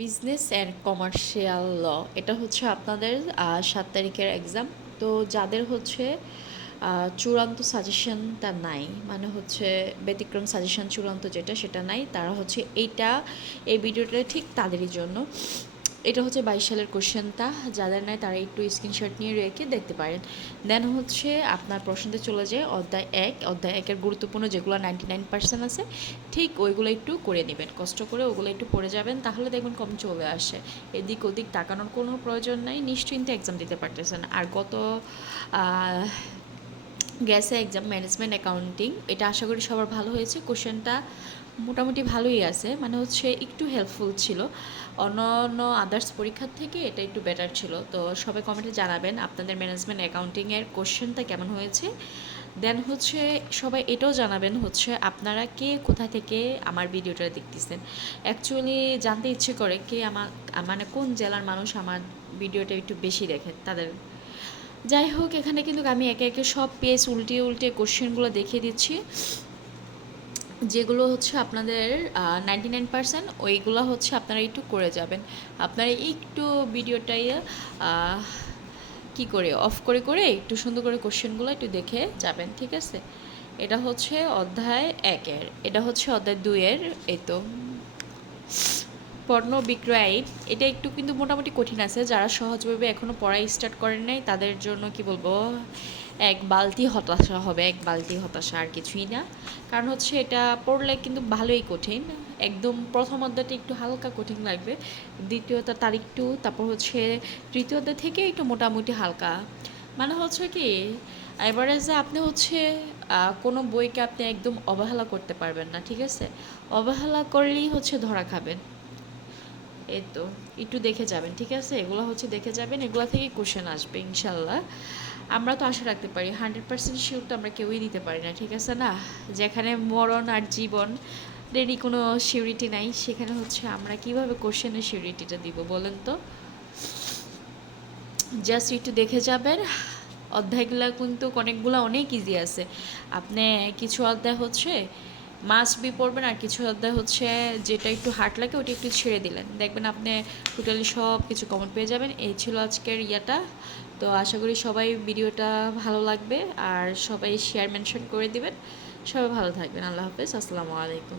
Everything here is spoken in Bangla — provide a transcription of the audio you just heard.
বিজনেস অ্যান্ড কমার্শিয়াল ল, এটা হচ্ছে আপনাদের 7 তারিখের এক্সাম। তো যাদের হচ্ছে চূড়ান্ত সাজেশনটা নাই, মানে হচ্ছে ব্যতিক্রম সাজেশন চূড়ান্ত যেটা সেটা নাই, তারা হচ্ছে এই ভিডিওটা ঠিক তাদেরই জন্য। এটা হচ্ছে 22 সালের কোশ্চেনটা, যাদের নাই তারা একটু স্ক্রিনশট নিয়ে রেখে দেখতে পারেন। দেন হচ্ছে আপনার প্রশ্নতে চলে যায় অধ্যায় একের গুরুত্বপূর্ণ যেগুলো 99% আছে, ঠিক ওইগুলো একটু করে নেবেন, কষ্ট করে ওগুলো একটু পড়ে যাবেন, তাহলে দেখবেন কম চলে আসে। এদিক ওদিক তাকানোর কোনো প্রয়োজন নাই, নিশ্চিন্তে এক্সাম দিতে পারতেছেন। আর গেছে এক্সাম ম্যানেজমেন্ট অ্যাকাউন্টিং, এটা আশা করি সবার ভালো হয়েছে। কোশ্চেনটা মোটামুটি ভালোই আছে, মানে হচ্ছে একটু হেল্পফুল ছিল, অন্য অন্য আদার্স পরীক্ষার থেকে এটা একটু বেটার ছিল। তো সবাই কমেন্টে জানাবেন আপনাদের ম্যানেজমেন্ট অ্যাকাউন্টিংয়ের কোশ্চেনটা কেমন হয়েছে। দেন হচ্ছে সবাই এটাও জানাবেন হচ্ছে আপনারা কে কোথা থেকে আমার ভিডিওটা দেখতেছেন। অ্যাকচুয়ালি জানতে ইচ্ছে করে কে মানে কোন জেলার মানুষ আমার ভিডিওটা একটু বেশি দেখে তাদের। যাই হোক, এখানে কিন্তু আমি একে একে সব পেজ উল্টিয়ে উল্টিয়ে কোশ্চেনগুলো দেখিয়ে দিচ্ছি, যেগুলো হচ্ছে আপনাদের 99%, ওইগুলো হচ্ছে আপনারা একটু করে যাবেন। আপনারা একটু ভিডিওটাই কি করে অফ করে করে একটু সুন্দর করে কোশ্চেনগুলো একটু দেখে যাবেন, ঠিক আছে। এটা হচ্ছে অধ্যায় 1-এর, এটা হচ্ছে অধ্যায় 2-এর। এই তো পণ্য বিক্রয় আইন, এটা একটু কিন্তু মোটামুটি কঠিন আছে। যারা সহজভাবে এখনও পড়াই স্টার্ট করেন নাই তাদের জন্য কি বলবো, এক বালতি হতাশা হবে, এক বালতি হতাশা, আর কিছুই না। কারণ হচ্ছে এটা পড়লে কিন্তু ভালোই কঠিন। একদম প্রথম অধ্যায়টা একটু হালকা কঠিন লাগবে, দ্বিতীয়টা তার একটু, তারপর হচ্ছে তৃতীয় অধ্যায় থেকে একটু মোটামুটি হালকা। মানে হচ্ছে কি, এভারেজে আপনি হচ্ছে কোনো বইকে আপনি একদম অবহেলা করতে পারবেন না, ঠিক আছে। অবহেলা করলেই হচ্ছে ধরা খাবেন। এই তো একটু দেখে যাবেন, ঠিক আছে। এগুলো হচ্ছে দেখে যাবেন, এগুলো থেকে কোশ্চেন আসবে ইনশাল্লাহ। আমরা তো আশা রাখতে পারি, 100% শিওর তো আমরা কেউই দিতে পারি না, ঠিক আছে না। যেখানে মরণ আর জীবন এরই কোনো সিউরিটি নাই, সেখানে হচ্ছে আমরা কিভাবে কোশ্চেনের সিউরিটিটা দিব বলেন তো। জাস্ট একটু দেখে যাবেন। অধ্যায়গুলো কিন্তু অনেকগুলো অনেক ইজি আছে। আপনি কিছু অধ্যায় হচ্ছে মাস্ট বি পড়বেন, আর কিছু অধ্যায় হচ্ছে যেটা একটু হার্ড লাগে ওটা একটু ছেড়ে দিলেন, দেখবেন আপনি টোটালি সব কিছু কমন পেয়ে যাবেন। এই ছিল আজকের ইয়াটা। তো আশা করি সবাই ভিডিওটা ভালো লাগবে, আর সবাই শেয়ার মেনশন করে দিবেন। সবাই ভালো থাকবেন। আল্লাহ হাফেজ, আসসালামু আলাইকুম।